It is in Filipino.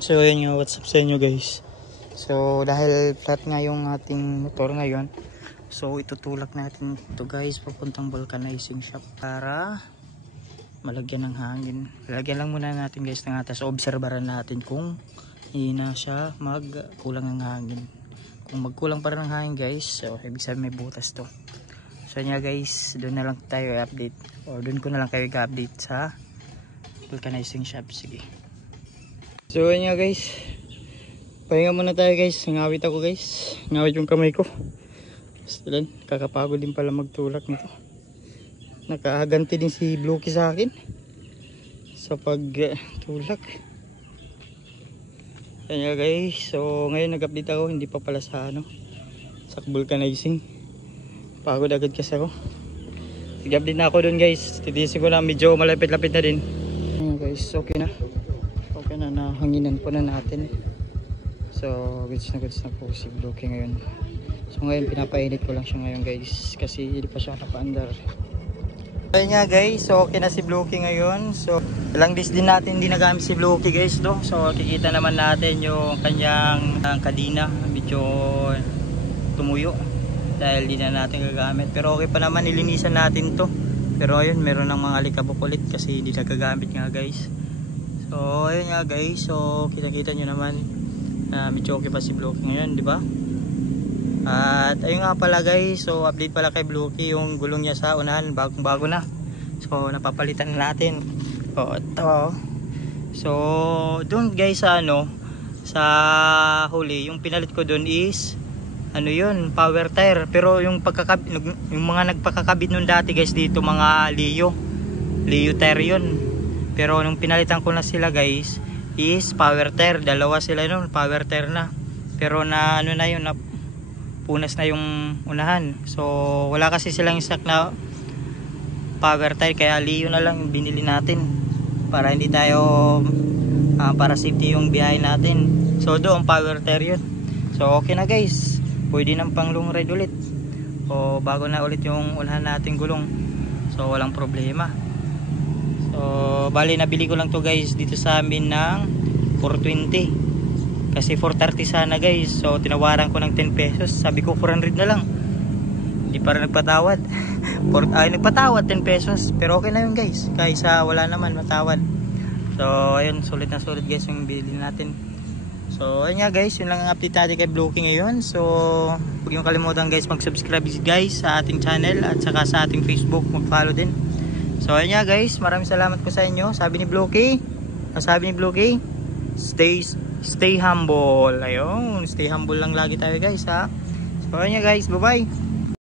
So yun yung what's up sa inyo guys. So dahil flat nga yung ating motor ngayon, so itutulak natin ito guys papuntang vulcanizing shop para malagyan ng hangin. Lagyan lang muna natin guys ng atas. Obserbaran natin kung hindi na siya magkulang ng hangin. Kung magkulang pa rin ng hangin guys, so ibig sabihin may butas to. So yun guys, doon na lang tayo i-update, or doon ko na lang kayo i-update sa vulcanizing shop. Sige. So yun nga guys, pahinga muna tayo guys. Ngawit ako guys, ngawit yung kamay ko. Basta lang, kakapagod din pala magtulak nito. Nakaganti din si Bluky sa akin sa pagtulak. Yun nga guys, so ngayon nag-update ako, hindi pa pala sa sa vulcanizing. Pagod agad kasi ako. Nag-update na ako dun guys, titisin ko na, medyo malapit-lapit na din. Yun guys, okay na nahanginan po na natin. So goods na po si Bluky ngayon. So ngayon pinapainit ko lang siya ngayon guys, kasi hindi pa siya nakaandar. Ayun nga guys, so okay na si Bluky ngayon. So ilang days din natin hindi nagamit si Bluky guys do. So kikita naman natin yung kanyang kadina medyo tumuyo dahil di na natin gagamit. Pero okay pa naman, nilinisan natin to. Pero ayun, meron ng mga alikabok ulit kasi hindi nagagamit nga guys. So ayun nga guys, so kita-kita nyo naman na medyo okay pa si Bluky ngayon, di ba? At ayun nga pala guys, so update pala kay Bluky, yung gulong niya sa unahan bagong bago na. So napapalitan na natin. O ito. So doon guys sa sa huli, yung pinalit ko doon is yun, power tire. Pero yung yung mga nagpakakabit nun dati guys dito, mga Leo tire yun. Pero nung pinalitan ko na sila guys is power tire, dalawa sila nun, power tire na. Pero na na yun, na punas na yung unahan. So wala kasi silang stock na power tire, kaya Leo na lang binili natin para hindi tayo para safety yung biyahe natin. So doon power tire yun. So okay na guys, pwede nang pang long ride ulit, o bago na ulit yung unahan nating gulong. So walang problema. So bali nabili ko lang to guys dito sa amin ng 420 kasi 430 sana guys. So tinawaran ko ng 10 pesos, sabi ko 400 na lang, hindi pa rin nagpatawad. Nagpatawad 10 pesos, pero okay na yun guys, kaysa wala naman matawad. So ayun, sulit na sulit guys yung bili natin. So ayun nga guys, yun lang ang update natin kay Bluky ngayon. So huwag nyo kalimutan guys mag-subscribe guys sa ating channel at saka sa ating Facebook, mag-follow din. So ayun nga guys, maraming salamat po sa inyo. Sabi ni Bluky, stay humble. Ayun, stay humble lang lagi tayo guys ha. So ayun nga guys, bye bye.